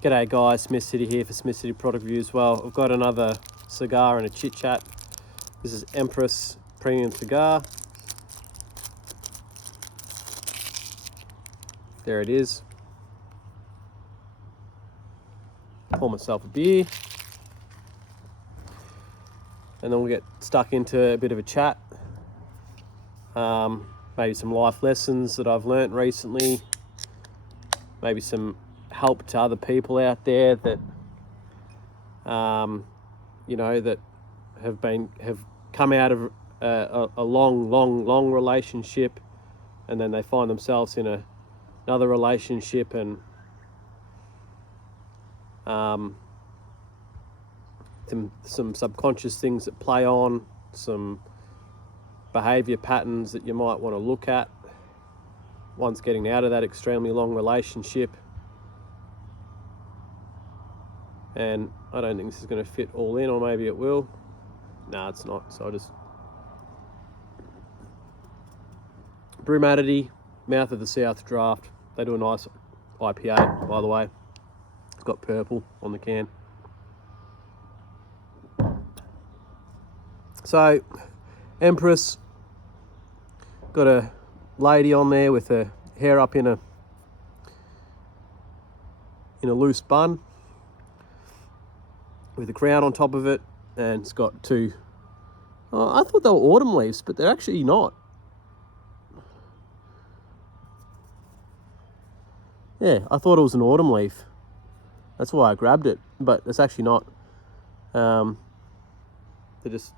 G'day guys, Smith City here for Smith City Product Review as well. I've got another cigar and a chit chat. This is Empress Premium Cigar. There it is. Pour myself a beer. And then we'll get stuck into a bit of a chat. Maybe some life lessons that I've learnt recently. Maybe some help to other people out there that that have come out of a long relationship, and then they find themselves in another relationship, and some subconscious things that play on, some behavior patterns that you might want to look at once getting out of that extremely long relationship. And I don't think this is going to fit all in, or maybe it will. No, it's not. So I'll just... Brumatity, Mouth of the South Draft. They do a nice IPA, by the way. It's got purple on the can. So, Empress, got a lady on there with her hair up in a loose bun, with a crown on top of it, and it's got two... I thought they were autumn leaves, but they're actually not. Yeah, I thought it was an autumn leaf. That's why I grabbed it, but it's actually not. They're just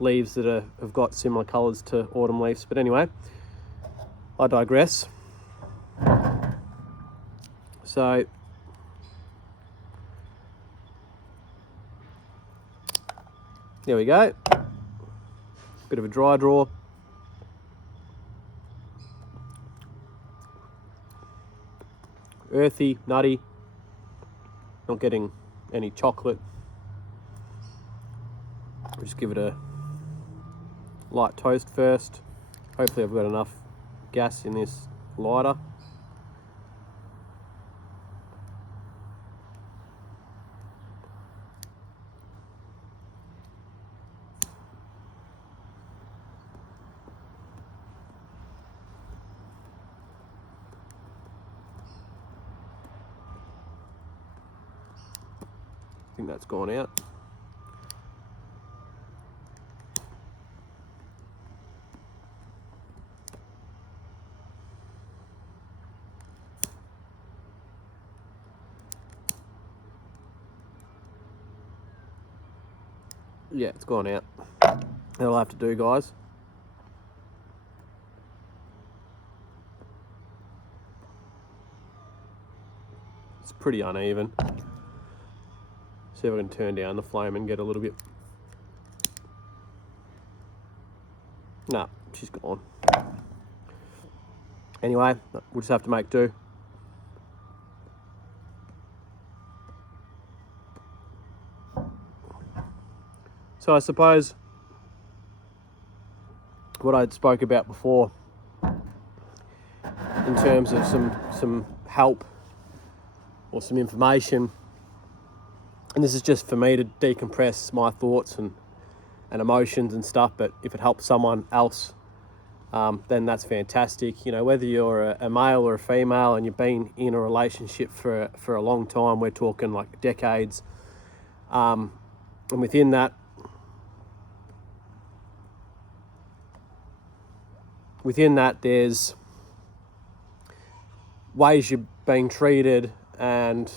leaves that have got similar colours to autumn leaves. But anyway, I digress. So, there we go. Bit of a dry draw. Earthy, nutty. Not getting any chocolate. I'll just give it a light toast first. Hopefully I've got enough gas in this lighter. I think that's gone out. Yeah, it's gone out. That'll have to do, guys. It's pretty uneven. See if I can turn down the flame and get a little bit... Nah, she's gone. Anyway, we'll just have to make do. So I suppose what I spoke about before in terms of some help or some information, and this is just for me to decompress my thoughts and emotions and stuff, but if it helps someone else, then that's fantastic. You know, whether you're a male or a female and you've been in a relationship for a long time, we're talking like decades, and within that there's ways you're being treated, and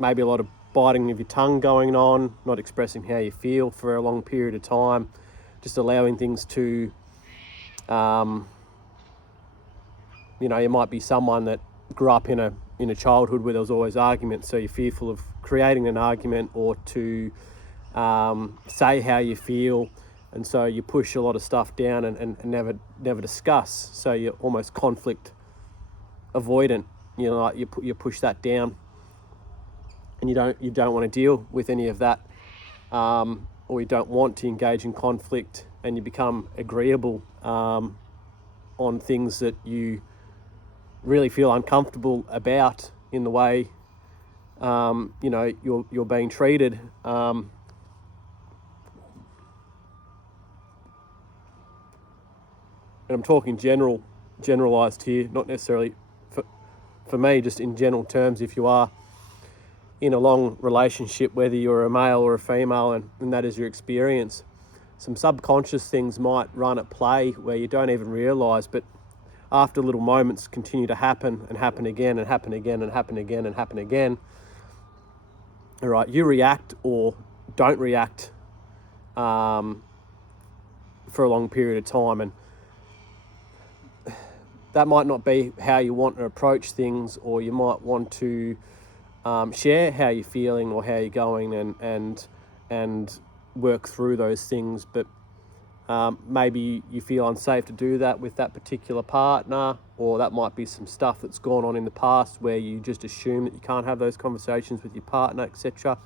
maybe a lot of biting of your tongue going on, not expressing how you feel for a long period of time, just allowing things to, you might be someone that grew up in a childhood where there was always arguments, so you're fearful of creating an argument or to say how you feel, and so you push a lot of stuff down and never discuss. So you're almost conflict avoidant. Like you push that down, and you don't want to deal with any of that, or you don't want to engage in conflict, and you become agreeable on things that you really feel uncomfortable about in the way you're being treated. And I'm talking generalized here, not necessarily for me, just in general terms. If you are in a long relationship, whether you're a male or a female, and that is your experience, some subconscious things might run at play where you don't even realise, but after little moments continue to happen and happen again and happen again and happen again and happen again, all right, you react or don't react for a long period of time, and that might not be how you want to approach things, or you might want to share how you're feeling or how you're going and work through those things, but maybe you feel unsafe to do that with that particular partner, or that might be some stuff that's gone on in the past where you just assume that you can't have those conversations with your partner, etc.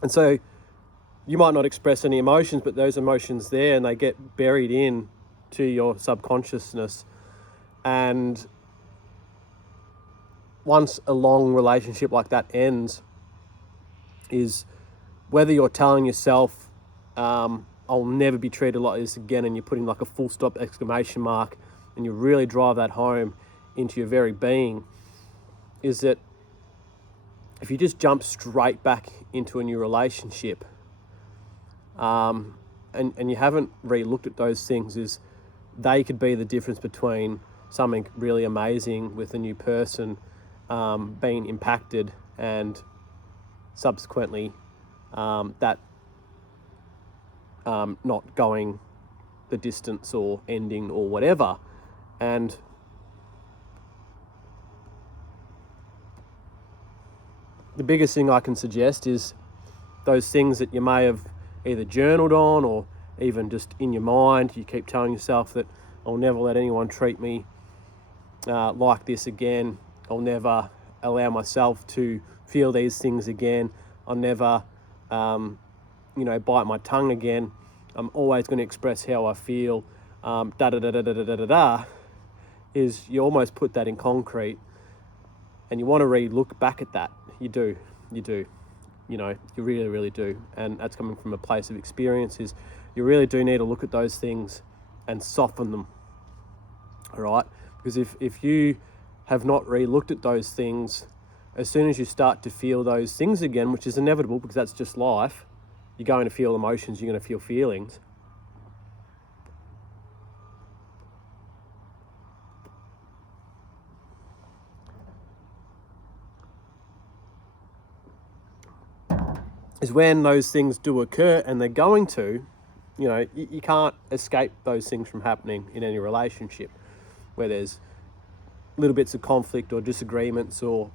And so you might not express any emotions, but those emotions there, and they get buried in to your subconsciousness. And once a long relationship like that ends, is whether you're telling yourself, I'll never be treated like this again, and you're putting like a full stop exclamation mark, and you really drive that home into your very being, is that if you just jump straight back into a new relationship, and you haven't re-looked at those things, is they could be the difference between something really amazing with a new person being impacted and subsequently that not going the distance or ending or whatever. And the biggest thing I can suggest is those things that you may have either journaled on or even just in your mind, you keep telling yourself that I'll never let anyone treat me like this again. I'll never allow myself to feel these things again. I'll never, bite my tongue again. I'm always going to express how I feel. Is you almost put that in concrete, and you want to re-look back at that. You do. You really, really do. And that's coming from a place of experiences. You really do need to look at those things and soften them. All right? Because if you have not re-looked at those things, as soon as you start to feel those things again, which is inevitable because that's just life, you're going to feel emotions, you're going to feel feelings. Is when those things do occur, and they're going to, you can't escape those things from happening in any relationship where there's little bits of conflict or disagreements or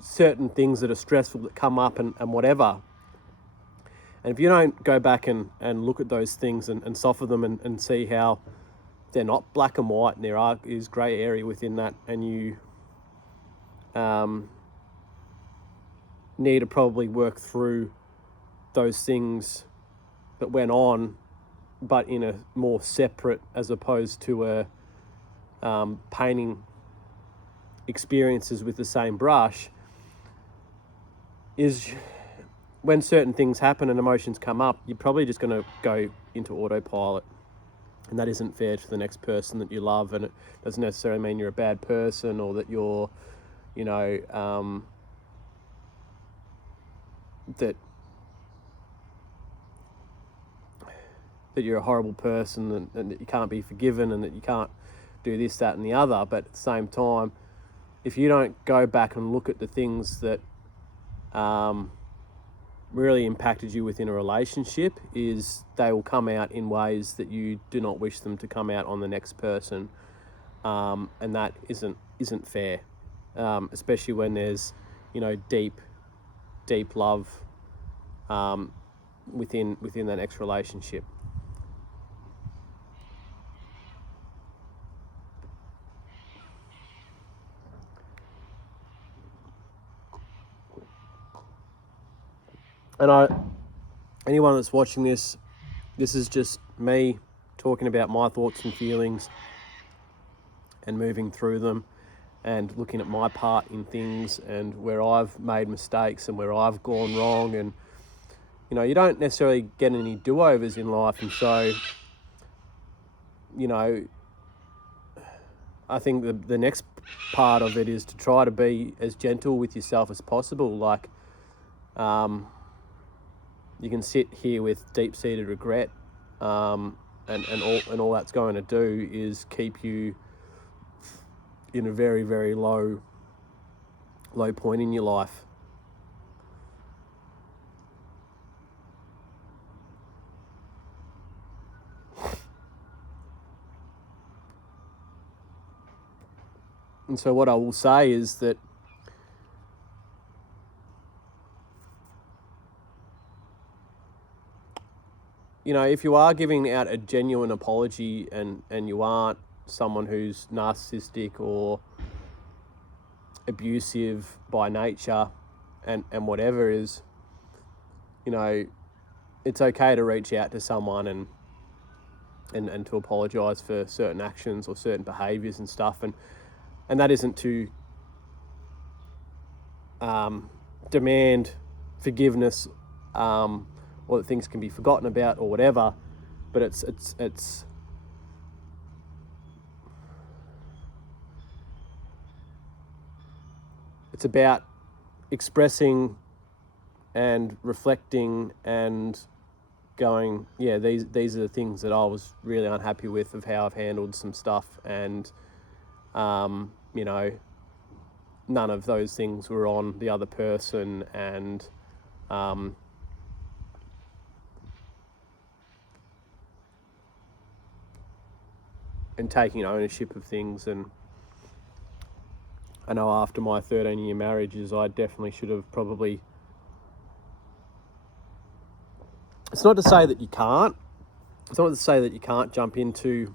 certain things that are stressful that come up and whatever. And if you don't go back and look at those things and soften them and see how they're not black and white and there is grey area within that, and you need to probably work through those things that went on, but in a more separate, as opposed to a painting experiences with the same brush, is when certain things happen and emotions come up, you're probably just going to go into autopilot, and that isn't fair to the next person that you love. And it doesn't necessarily mean you're a bad person or that you're that you're a horrible person and that you can't be forgiven and that you can't do this, that and the other. But at the same time, if you don't go back and look at the things that really impacted you within a relationship, is they will come out in ways that you do not wish them to come out on the next person, and that isn't fair, especially when there's deep love within that next relationship. And anyone that's watching this is just me talking about my thoughts and feelings and moving through them and looking at my part in things and where I've made mistakes and where I've gone wrong. And, you know, you don't necessarily get any do-overs in life. And so, you know, I think the next part of it is to try to be as gentle with yourself as possible. Like, you can sit here with deep-seated regret, and all that's going to do is keep you in a very, very low point in your life. And so what I will say is that, you know, if you are giving out a genuine apology and you aren't someone who's narcissistic or abusive by nature and whatever is, you know, it's okay to reach out to someone and to apologise for certain actions or certain behaviours and stuff. And that isn't to demand forgiveness, or that things can be forgotten about or whatever, but it's about expressing and reflecting and going, yeah, these are the things that I was really unhappy with of how I've handled some stuff, and you know, none of those things were on the other person, and taking ownership of things. And I know after my 13-year marriages, I definitely should have probably... It's not to say that you can't. It's not to say that you can't jump into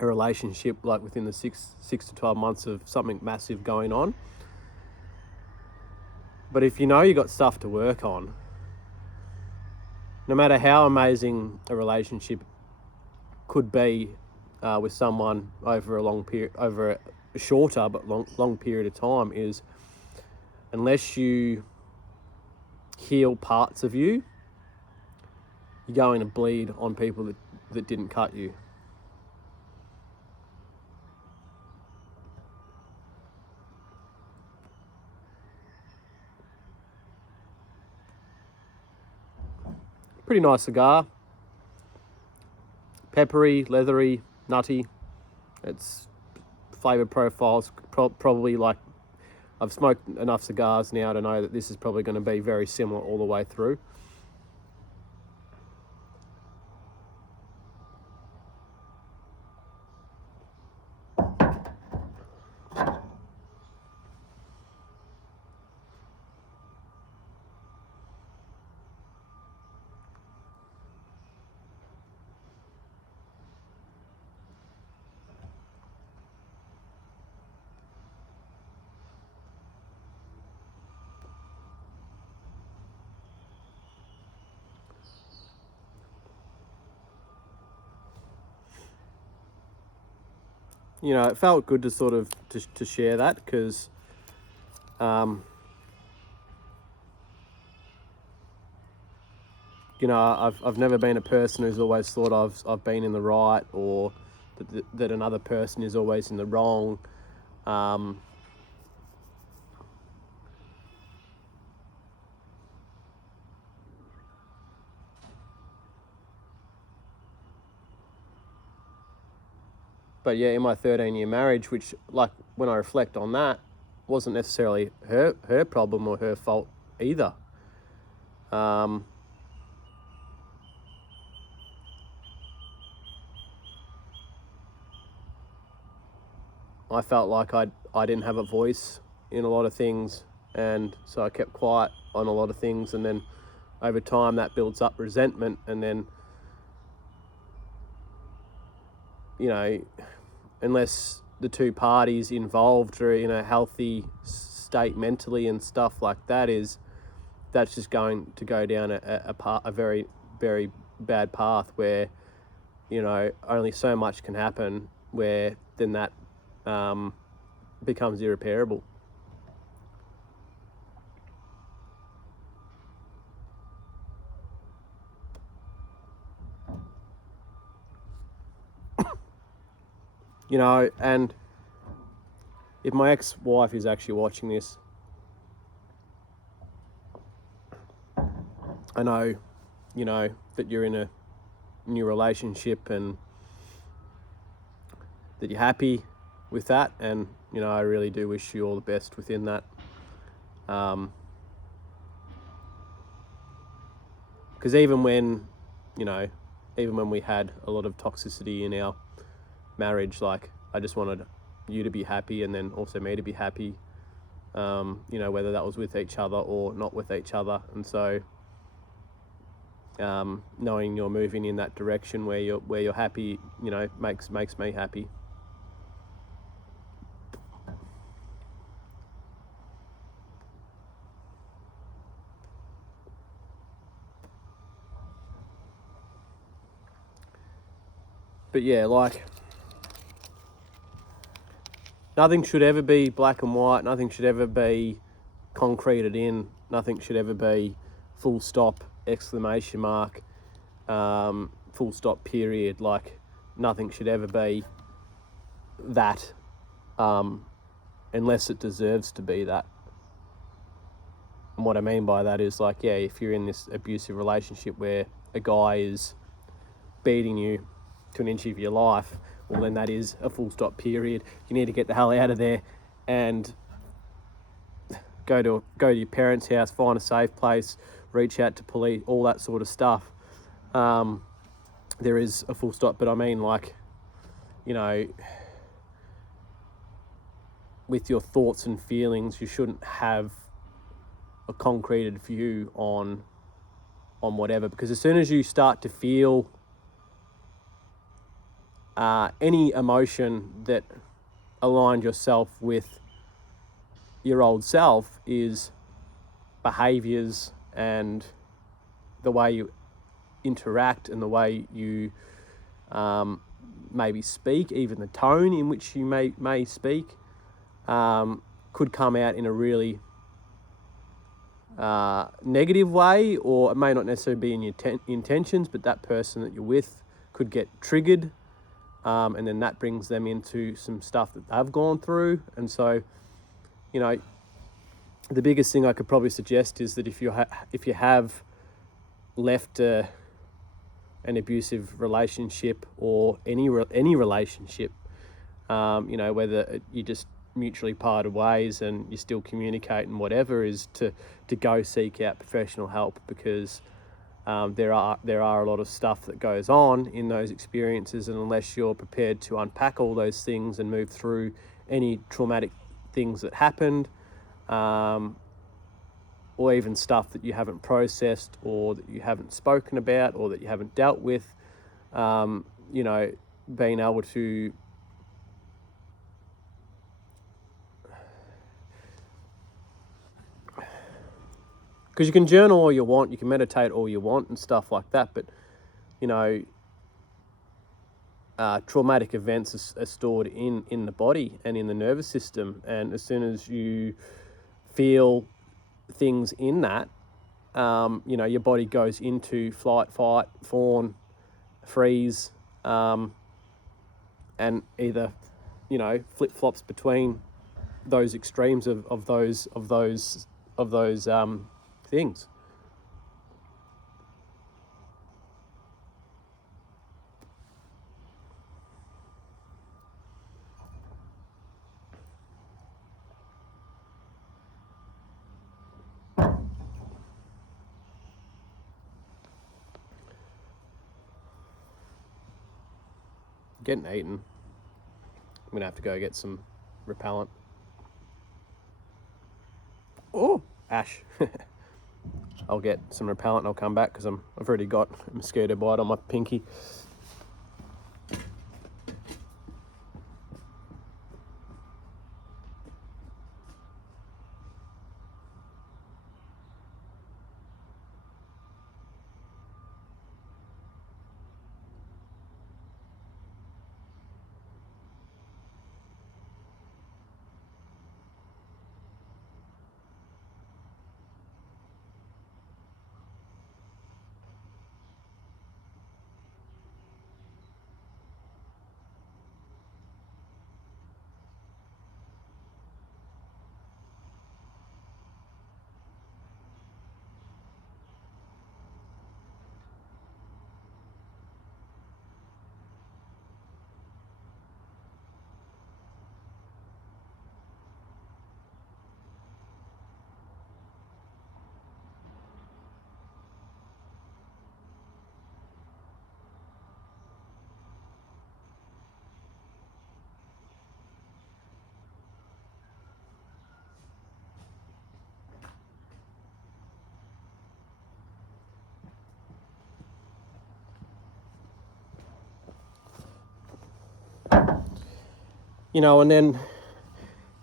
a relationship like within the 6 to 12 months of something massive going on. But if you know you got stuff to work on, no matter how amazing a relationship could be with someone over a long period, over a shorter but long period of time, is unless you heal parts of you, you're going to bleed on people that didn't cut you. Pretty nice cigar. Peppery, leathery, nutty. Its flavour profile's probably like... I've smoked enough cigars now to know that this is probably going to be very similar all the way through. You know, it felt good to sort of to share that, because you know, I've never been a person who's always thought I've been in the right, or that another person is always in the wrong. But yeah, in my 13-year marriage, which, like, when I reflect on that, wasn't necessarily her problem or her fault either. I felt like I didn't have a voice in a lot of things, and so I kept quiet on a lot of things, and then over time that builds up resentment, and then, you know, unless the two parties involved are in a healthy state mentally and stuff like that, is that's just going to go down a very, very bad path where, you know, only so much can happen, where then that becomes irreparable. You know, and if my ex-wife is actually watching this, I know, you know, that you're in a new relationship and that you're happy with that, and, you know, I really do wish you all the best within that. Because even when we had a lot of toxicity in our marriage, like, I just wanted you to be happy and then also me to be happy, you know, whether that was with each other or not with each other. And so knowing you're moving in that direction where you're happy, you know, makes me happy. But yeah, like, nothing should ever be black and white. Nothing should ever be concreted in. Nothing should ever be full stop, exclamation mark, full stop, period. Like, nothing should ever be that, unless it deserves to be that. And what I mean by that is, like, yeah, if you're in this abusive relationship where a guy is beating you to an inch of your life, well, then that is a full stop, period. You need to get the hell out of there and go to your parents' house, find a safe place, reach out to police, all that sort of stuff. There is a full stop, but I mean, like, you know, with your thoughts and feelings, you shouldn't have a concreted view on whatever, because as soon as you start to feel any emotion that aligned yourself with your old self, is behaviors and the way you interact and the way you maybe speak, even the tone in which you may speak, could come out in a really negative way, or it may not necessarily be in your intentions, but that person that you're with could get triggered, and then that brings them into some stuff that they've gone through. And so, you know, the biggest thing I could probably suggest is that if you have left an abusive relationship, or any relationship, you know, whether you just mutually parted ways and you still communicate and whatever, is to go seek out professional help, because there are a lot of stuff that goes on in those experiences, and unless you're prepared to unpack all those things and move through any traumatic things that happened, or even stuff that you haven't processed, or that you haven't spoken about, or that you haven't dealt with, you know, being able to because you can journal all you want, you can meditate all you want and stuff like that, but, you know, traumatic events are stored in the body and in the nervous system, and as soon as you feel things in that, you know, your body goes into flight, fight, fawn, freeze, and either, you know, flip-flops between those extremes of those things. Getting eaten. I'm gonna have to go get some repellent. Oh, ash. I'll get some repellent and I'll come back, because I've already got a mosquito bite on my pinky. you know, and then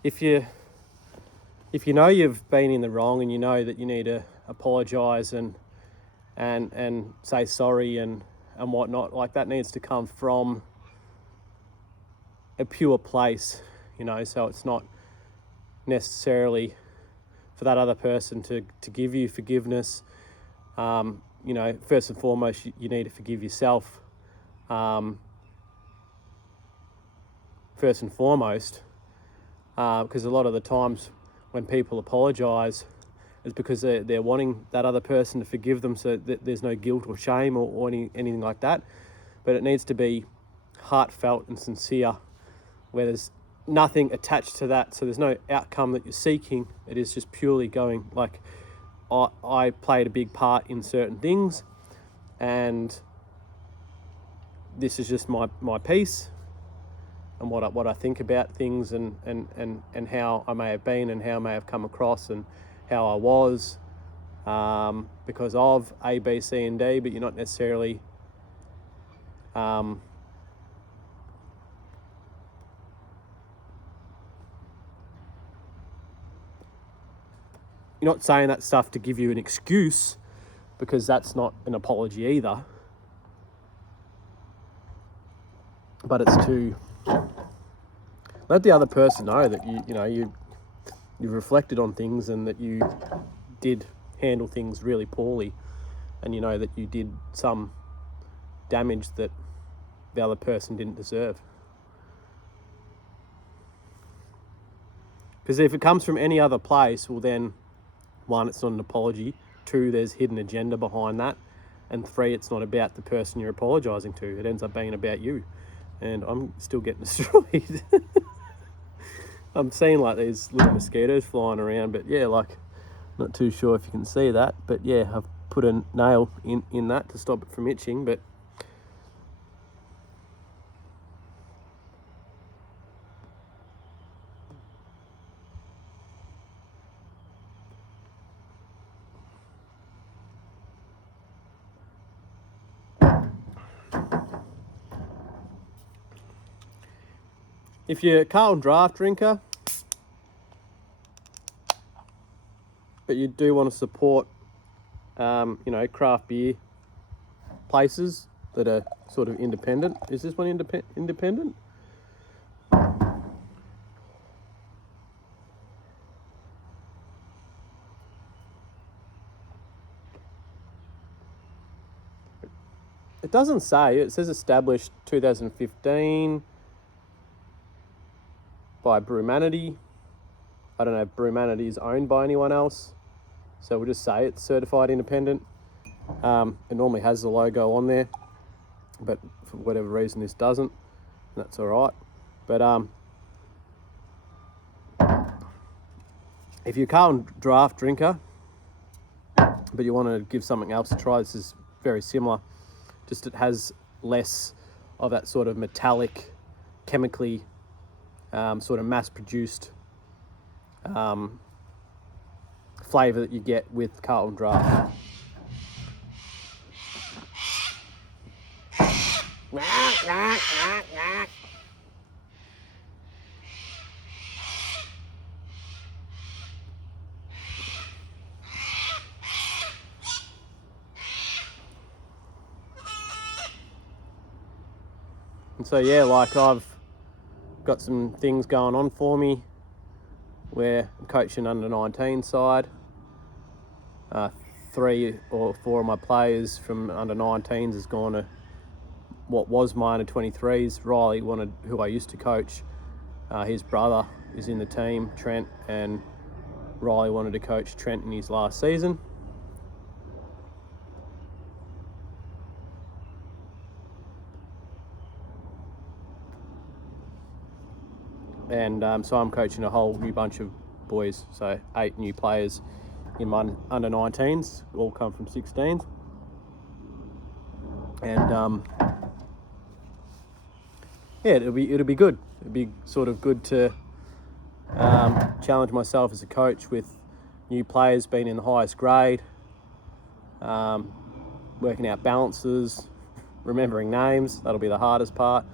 if you know you've been in the wrong and you know that you need to apologise and say sorry and whatnot, like that needs to come from a pure place, you know, so it's not necessarily for that other person to give you forgiveness. You know, first and foremost, you need to forgive yourself. First and foremost, because a lot of the times when people apologise, it's because they're wanting that other person to forgive them, so that there's no guilt or shame or anything like that. But it needs to be heartfelt and sincere, where there's nothing attached to that, so there's no outcome that you're seeking. It is just purely going like, I played a big part in certain things, and this is just my piece and what I think about things and how I may have been and how I may have come across and how I was because of A, B, C, and D, but you're not necessarily you're not saying that stuff to give you an excuse, because that's not an apology either. But it's to let the other person know that you've reflected on things and that you did handle things really poorly, and you know that you did some damage that the other person didn't deserve. Because if it comes from any other place, well then, 1, it's not an apology. 2, there's hidden agenda behind that. And 3, it's not about the person you're apologising to. It ends up being about you. And I'm still getting destroyed. I'm seeing like these little mosquitoes flying around, but yeah, like, not too sure if you can see that. But yeah, I've put a nail in that to stop it from itching, but if you're a Carlton draft drinker, but you do want to support, craft beer places that are sort of independent. Is this one independent? It doesn't say. It says established 2015 by Brewmanity. I don't know if Brewmanity is owned by anyone else, so we'll just say it's certified independent. It normally has the logo on there, but for whatever reason this doesn't. That's all right. But if you're a Carlton draft drinker, but you want to give something else a try, this is very similar. Just it has less of that sort of metallic, chemically sort of mass-produced flavour that you get with Carlton draft. And so yeah, like I've got some things going on for me where I'm coaching under 19 side. 3 or 4 of my players from under 19s has gone to what was my under 23s. Riley who I used to coach, his brother is in the team, Trent, and Riley wanted to coach Trent in his last season. And so I'm coaching a whole new bunch of boys, so 8 new players in my under 19s, all come from 16s. And yeah, it'll be good. It'll be sort of good to challenge myself as a coach with new players being in the highest grade, working out balances, remembering names. That'll be the hardest part.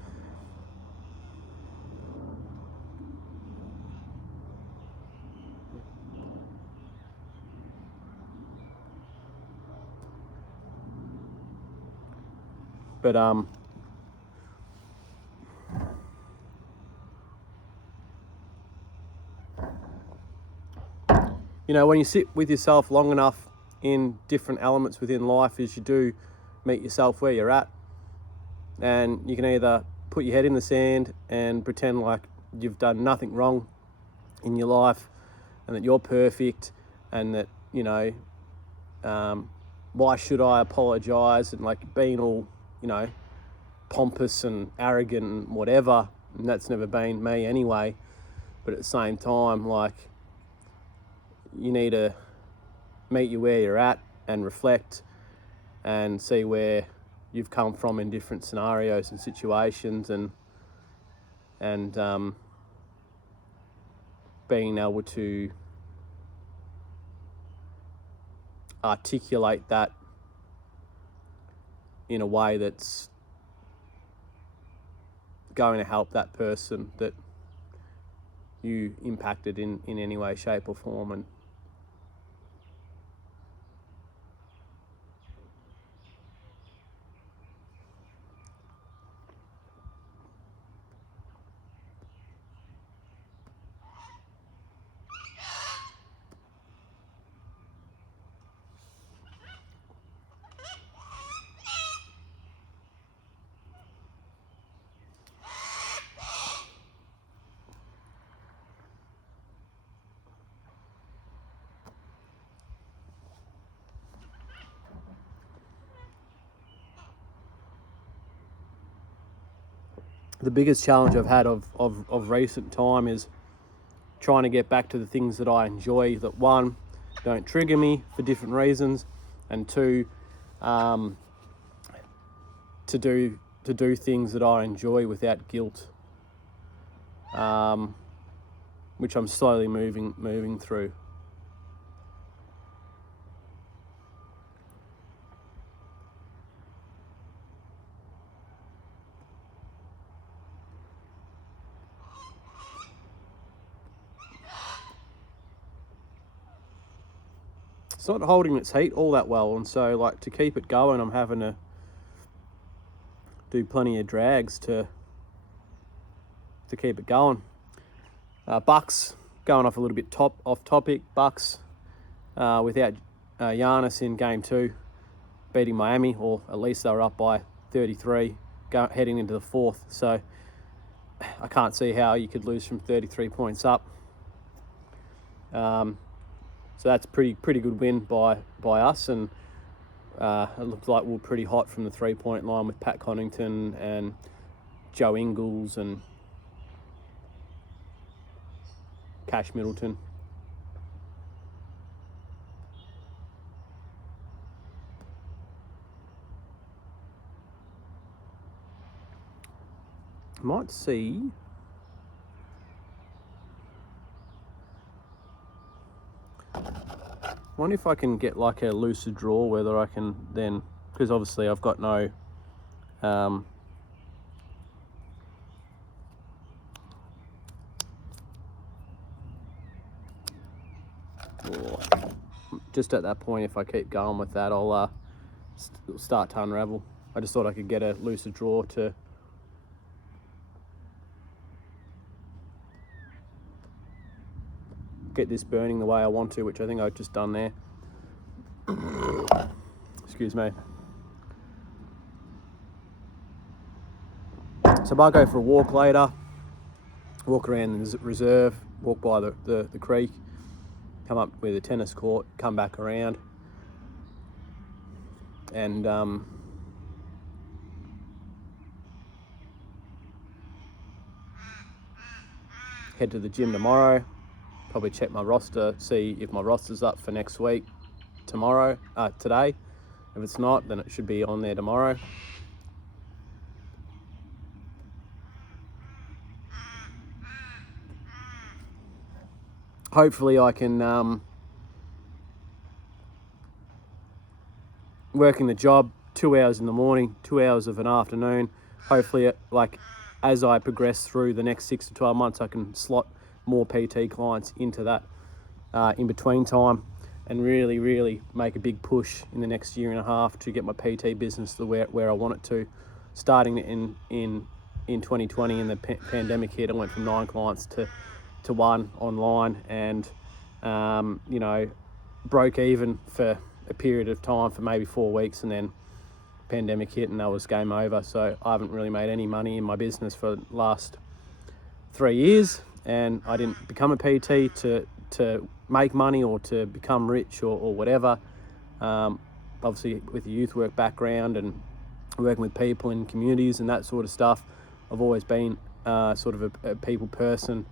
But you know, when you sit with yourself long enough in different elements within life, is you do meet yourself where you're at, and you can either put your head in the sand and pretend like you've done nothing wrong in your life and that you're perfect, and that, you know, why should I apologize, and like being all, you know, pompous and arrogant and whatever, and that's never been me anyway. But at the same time, like, you need to meet you where you're at and reflect and see where you've come from in different scenarios and situations, and being able to articulate that in a way that's going to help that person that you impacted in any way, shape or form. And the biggest challenge I've had of recent time is trying to get back to the things that I enjoy, that one, don't trigger me for different reasons, and two, to do things that I enjoy without guilt, which I'm slowly moving through. It's not holding its heat all that well, and so, like, to keep it going, I'm having to do plenty of drags to keep it going. Bucks, going off a little bit off topic, Bucks without Giannis in game 2, beating Miami, or at least they were up by 33 heading into the fourth, so I can't see how you could lose from 33 points up. So that's pretty good win by us, and it looked like we were pretty hot from the 3-point line with Pat Connaughton and Joe Ingles and Cash Middleton. Might see. Wonder if I can get like a lucid draw, whether I can then, because obviously I've got no just at that point, if I keep going with that, I'll start to unravel. I just thought I could get a lucid draw to get this burning the way I want to, which I think I've just done there. Excuse me. So I might go for a walk later, walk around the reserve, walk by the creek, come up with a tennis court, come back around, and head to the gym tomorrow. Probably check my roster, see if my roster's up for next week today. If it's not, then it should be on there tomorrow. Hopefully I can work in the job 2 hours in the morning, 2 hours of an afternoon. Hopefully, like, as I progress through the next 6 to 12 months, I can slot more PT clients into that in between time, and really make a big push in the next year and a half to get my PT business to where I want it to. starting in 2020 and the pandemic hit, I went from 9 clients to 1 online, and broke even for a period of time for maybe 4 weeks, and then pandemic hit and that was game over. So I haven't really made any money in my business for the last 3 years, and I didn't become a PT to make money or to become rich or whatever. Obviously with a youth work background and working with people in communities and that sort of stuff, I've always been sort of a people person,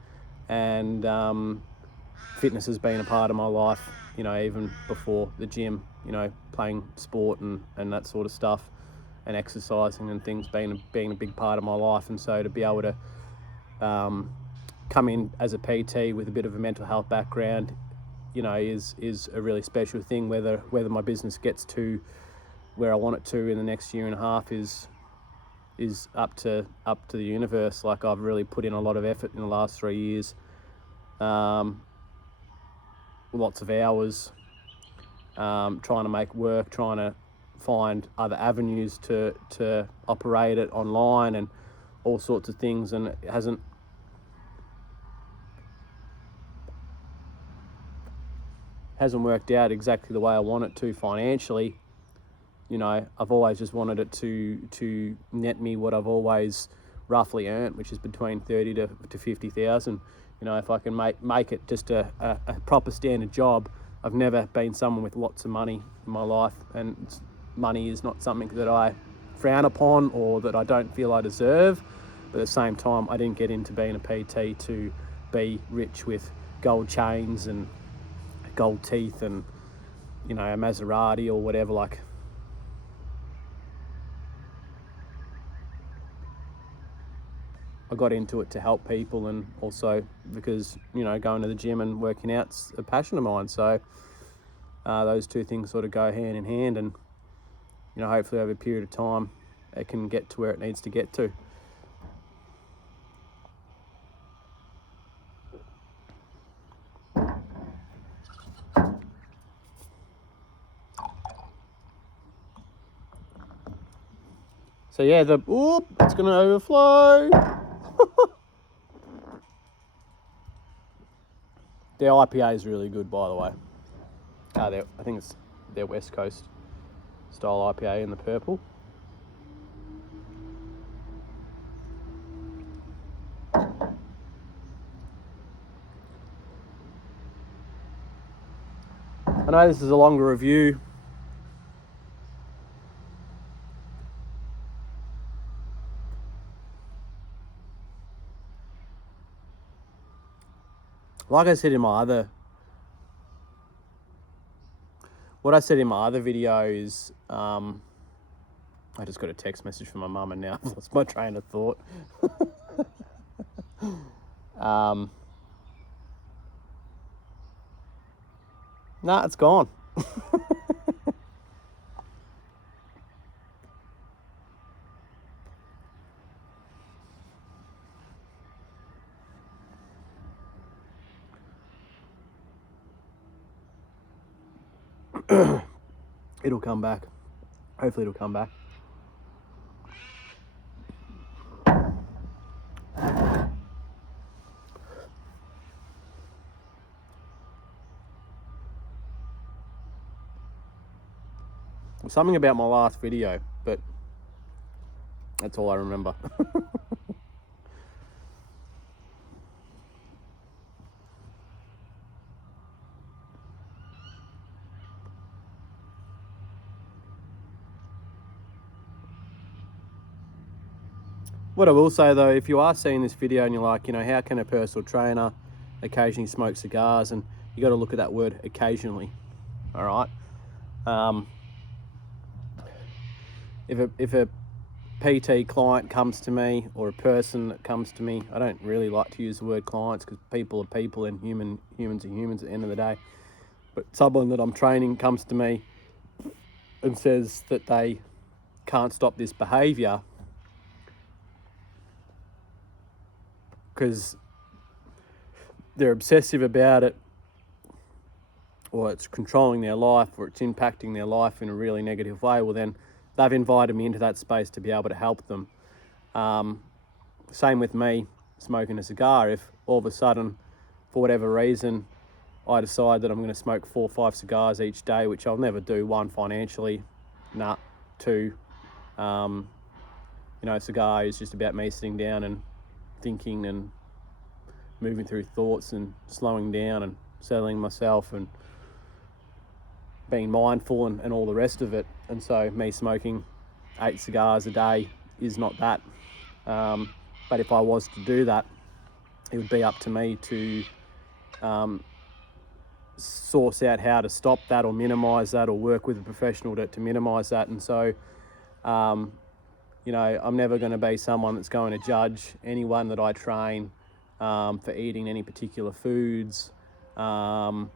and fitness has been a part of my life, even before the gym, playing sport and that sort of stuff, and exercising and things being a big part of my life. And so to be able to come in as a PT with a bit of a mental health background, is a really special thing. Whether my business gets to where I want it to in the next year and a half is up to the universe. Like, I've really put in a lot of effort in the last 3 years, lots of hours, trying to make work, trying to find other avenues to operate it online and all sorts of things, and it hasn't worked out exactly the way I want it to financially. I've always just wanted it to net me what I've always roughly earned, which is between 30 to 50,000. If I can make it just a proper standard job. I've never been someone with lots of money in my life, and money is not something that I frown upon or that I don't feel I deserve. But at the same time, I didn't get into being a PT to be rich with gold chains and gold teeth and a Maserati or whatever. Like, I got into it to help people, and also because going to the gym and working out's a passion of mine. So those two things sort of go hand in hand, and hopefully over a period of time it can get to where it needs to get to. So yeah, it's going to overflow. Their IPA is really good, by the way. I think it's their West Coast style IPA in the purple. I know this is a longer review. Like I said in my other... What I said in my other video is... I just got a text message from my mum and now I've lost my train of thought. Nah, it's gone. It'll come back. Hopefully it'll come back. Something about my last video, but that's all I remember. What I will say though, if you are seeing this video and you're like, how can a personal trainer occasionally smoke cigars? And you got to look at that word occasionally. All right. If a PT client comes to me, or a person that comes to me, I don't really like to use the word clients because people are people and humans are humans at the end of the day. But someone that I'm training comes to me and says that they can't stop this behavior because they're obsessive about it, or it's controlling their life, or it's impacting their life in a really negative way, well then they've invited me into that space to be able to help them. Same with me smoking a cigar. If all of a sudden, for whatever reason, I decide that I'm going to smoke 4 or 5 cigars each day, which I'll never do. 1, financially, 2, a cigar is just about me sitting down and thinking and moving through thoughts and slowing down and settling myself and being mindful and all the rest of it. And so me smoking 8 cigars a day is not that. But if I was to do that, it would be up to me to source out how to stop that or minimise that, or work with a professional to minimise that. And so, I'm never going to be someone that's going to judge anyone that I train for eating any particular foods. Lots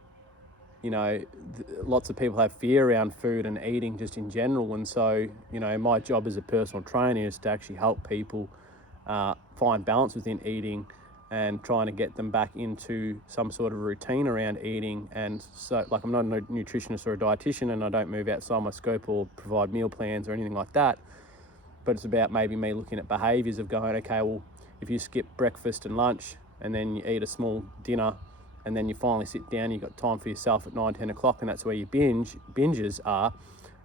of people have fear around food and eating just in general. And so, my job as a personal trainer is to actually help people find balance within eating and trying to get them back into some sort of routine around eating. And so, like, I'm not a nutritionist or a dietitian, and I don't move outside my scope or provide meal plans or anything like that. But it's about maybe me looking at behaviours of going, okay, well, if you skip breakfast and lunch and then you eat a small dinner and then you finally sit down, you've got time for yourself at 9, 10 o'clock, and that's where your binges are.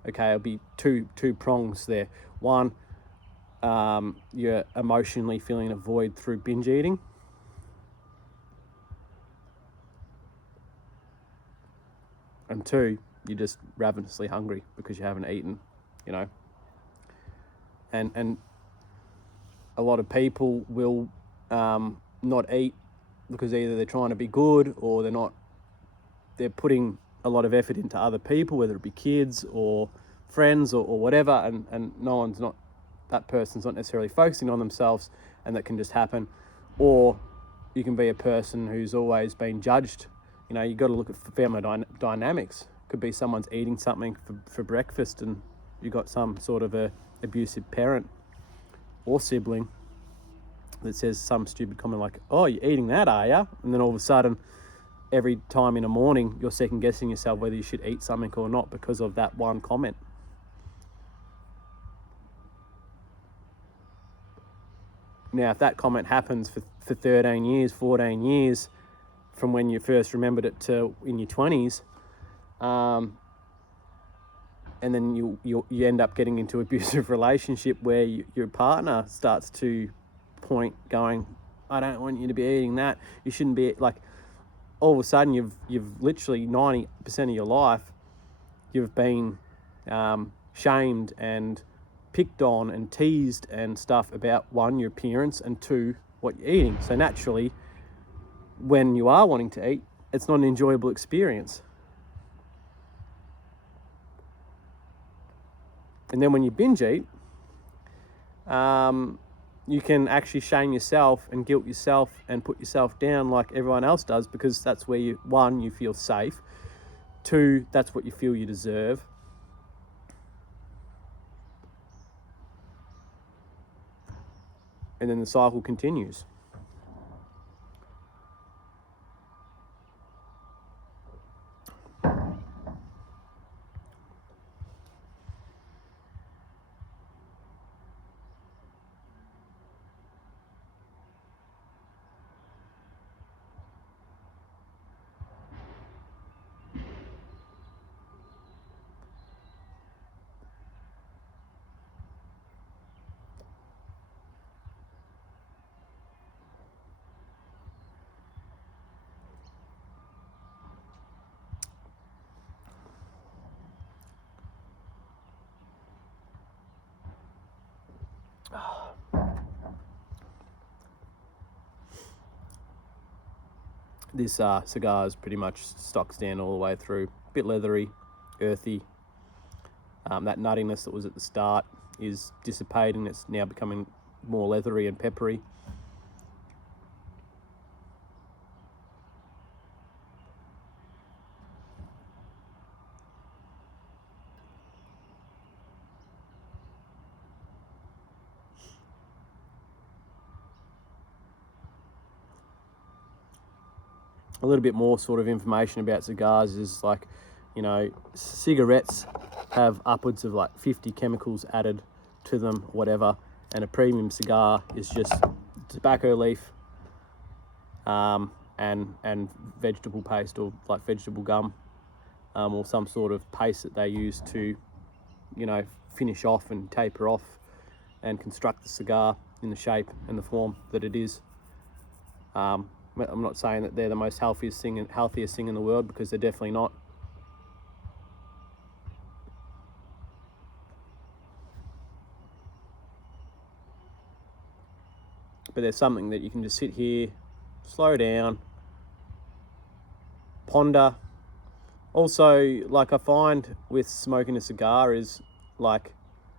Okay, it'll be two prongs there. One, you're emotionally feeling a void through binge eating. And 2, you're just ravenously hungry because you haven't eaten, And a lot of people will not eat because either they're trying to be good or they're putting a lot of effort into other people, whether it be kids or friends or whatever, and that person's not necessarily focusing on themselves, and that can just happen. Or you can be a person who's always been judged. You've got to look at family dynamics. Could be someone's eating something for breakfast and you've got some sort of a abusive parent or sibling that says some stupid comment like, oh, you're eating that, are you? And then all of a sudden, every time in the morning, you're second guessing yourself whether you should eat something or not because of that one comment. Now, if that comment happens for 13 years, 14 years, from when you first remembered it to in your 20s, and then you end up getting into an abusive relationship where your partner starts to point going, I don't want you to be eating that. You shouldn't be, like, all of a sudden you've literally 90% of your life, you've been shamed and picked on and teased and stuff about, 1, your appearance, and 2, what you're eating. So naturally, when you are wanting to eat, it's not an enjoyable experience. And then when you binge eat, you can actually shame yourself and guilt yourself and put yourself down like everyone else does, because that's where you feel safe. 2, that's what you feel you deserve. And then the cycle continues. This cigar is pretty much stock standard all the way through. A bit leathery, earthy. That nuttiness that was at the start is dissipating. It's now becoming more leathery and peppery. A little bit more sort of information about cigars is, like, You know, cigarettes have upwards of like 50 chemicals added to them, whatever, and a premium cigar is just tobacco leaf and vegetable paste, or like vegetable gum, or some sort of paste that they use to, you know, finish off and taper off and construct the cigar in the shape and the form that it is. I'm not saying that they're the most healthiest thing in the world, because they're definitely not. But there's something that you can just sit here, slow down, ponder. Also, like, I find with smoking a cigar is like,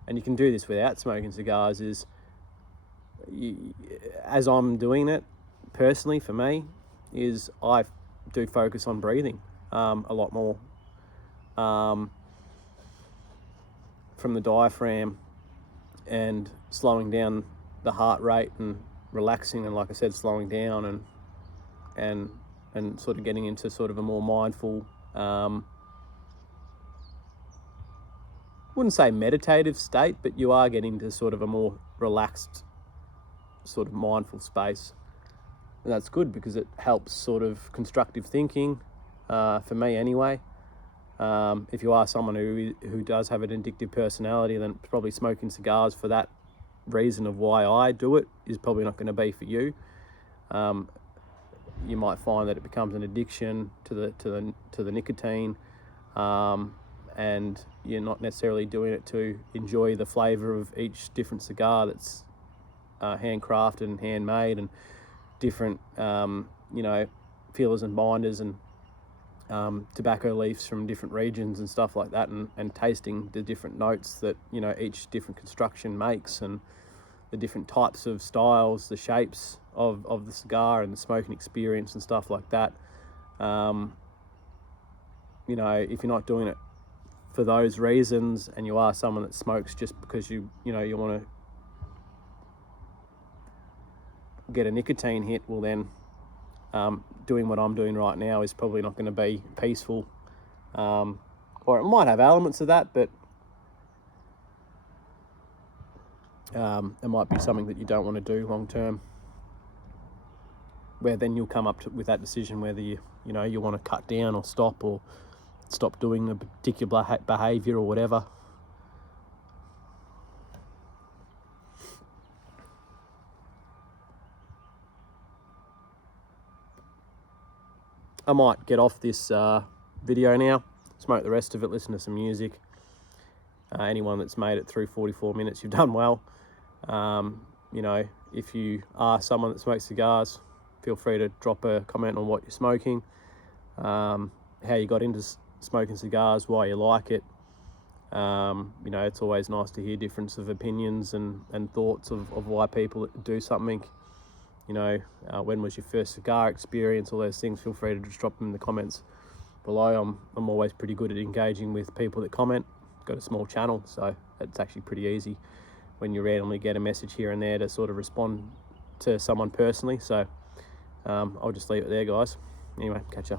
and you can do this without smoking cigars, is as I'm doing it personally for me, is I do focus on breathing a lot more, from the diaphragm, and slowing down the heart rate and relaxing, and like I said, slowing down and sort of getting into sort of a more mindful, wouldn't say meditative state, but you are getting to sort of a more relaxed, sort of mindful space. And that's good, because it helps sort of constructive thinking, for me anyway. If you are someone who does have an addictive personality, then probably smoking cigars for that reason of why I do it is probably not going to be for you. You might find that it becomes an addiction to the nicotine, and you're not necessarily doing it to enjoy the flavour of each different cigar that's handcrafted and handmade, and different you know, fillers and binders and tobacco leaves from different regions and stuff like that, and tasting the different notes that, you know, each different construction makes, and the different types of styles, the shapes of the cigar, and the smoking experience and stuff like that. You know, if you're not doing it for those reasons, and you are someone that smokes just because you want to get a nicotine hit, well then, doing what I'm doing right now is probably not going to be peaceful, or it might have elements of that, but it might be something that you don't want to do long term, where then you'll come up with that decision whether you want to cut down or stop doing a particular behaviour or whatever. I might get off this video now, smoke the rest of it, listen to some music. Anyone that's made it through 44 minutes, you've done well. You know, if you are someone that smokes cigars, feel free to drop a comment on what you're smoking, how you got into smoking cigars, why you like it. You know, it's always nice to hear difference of opinions and thoughts of why people do something. You know, when was your first cigar experience, all those things. Feel free to just drop them in the comments below. I'm always pretty good at engaging with people that comment. Got a small channel, so it's actually pretty easy when you randomly get a message here and there to sort of respond to someone personally. So I'll just leave it there, guys. Anyway, catch ya.